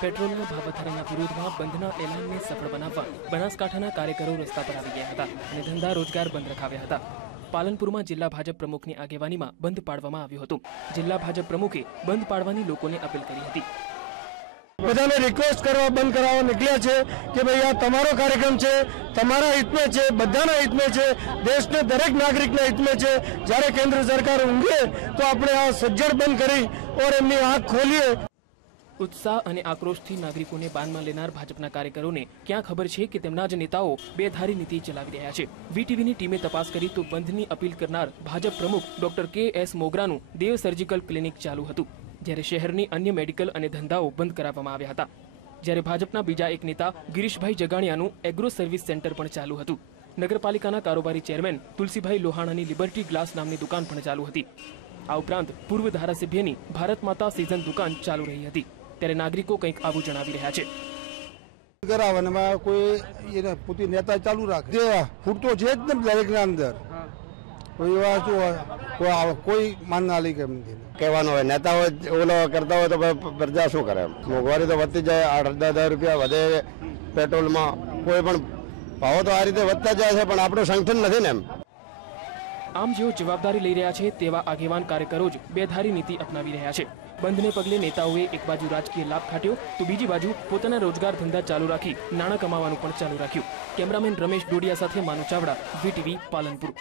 પેટ્રોલના ભાવ વધારાના વિરોધમાં બંધના એલાનને સફળ બનાવવા બનાસકાંઠાના કાર્યકરો રસ્તા પર આવી ગયા હતા અને ધંધા રોજગાર બંધ રખાવ્યા હતા. પાલનપુરમાં જિલ્લા ભાજપ પ્રમુખની આગેવાનીમાં બંધ પાડવામાં આવ્યું હતું. જિલ્લા ભાજપ પ્રમુખે બંધ પાડવાની લોકોને અપીલ કરી હતી. બધાને રિક્વેસ્ટ કરવા, બંધ કરાવવા નીકળ્યા છે કે ભાઈ આ તમારો કાર્યક્રમ છે, તમારા હિતમાં છે, બધાના હિતમાં છે, દેશના દરેક નાગરિકના હિતમાં છે. જ્યારે કેન્દ્ર સરકાર ઊંઘે તો આપણે આ સજ્જડ બંધ કરી ઓર એમની આંખ ખોલીએ. ઉત્સાહ અને આક્રોશથી નાગરિકોને બાનમાં લેનાર ભાજપના કાર્યકરોને ક્યાં ખબર છે કે તેમના જ નેતાઓ બેધારી નીતિ ચલાવી રહ્યા છે? વીટીવીની ટીમે તપાસ કરી તો બંધની અપીલ કરનાર ભાજપ પ્રમુખ ડોક્ટર કે એસ મોગરાનું દેવ સર્જિકલ ક્લિનિક ચાલુ હતું. જ્યારે શહેરની અન્ય મેડિકલ અને ધંધાઓ બંધ કરાવવામાં આવ્યા હતા. જ્યારે ભાજપના બીજા એક નેતા ગિરીશભાઈ જગાણિયાનું એગ્રો સર્વિસ સેન્ટર પણ ચાલુ હતું. નગરપાલિકાના કારોબારી ચેરમેન તુલસીભાઈ લોહાણાની લિબર્ટી ગ્લાસ નામની દુકાન પણ ચાલુ હતી. આ ઉપરાંત પૂર્વ ધારાસભ્યની ભારત માતા સિઝન દુકાન ચાલુ રહી હતી. ત્યારે નાગરિકો કંઈક આવું જણાવી રહ્યા છે. કોઈ એને પોતે નેતા ચાલુ રાખે. જે ફૂટતો છે જ ને દરેકના અંદર. કોઈ એવા શું હોય, કોઈ આવ- કોઈ માન ના લઈ કેમ એમ નથી. કહેવાનું હોય નેતાઓ ઓલો કરતા હોય તો પ્રજા શું કરે એમ? મોંઘવારી તો વધતી જાય આઠ દસ હજાર રૂપિયા વધે પેટ્રોલમાં. કોઈ પણ ભાવો તો આ રીતે વધતા જાય છે પણ આપણું સંગઠન નથી ને એમ. આમ જેઓ જવાબદારી લઈ રહ્યા છે તેવા આગેવાન કાર્યકરો જ બેધારી નીતિ અપનાવી રહ્યા છે. બંધને પગલે નેતાઓએ એક બાજુ રાજકીય લાભ ખાટ્યો તો બીજી બાજુ પોતાના રોજગાર ધંધા ચાલુ રાખી નાણાં કમાવાનું પણ ચાલુ રાખ્યું. કેમેરામેન રમેશ ડોડિયા સાથે માનુ ચાવડા, વીટીવી પાલનપુર.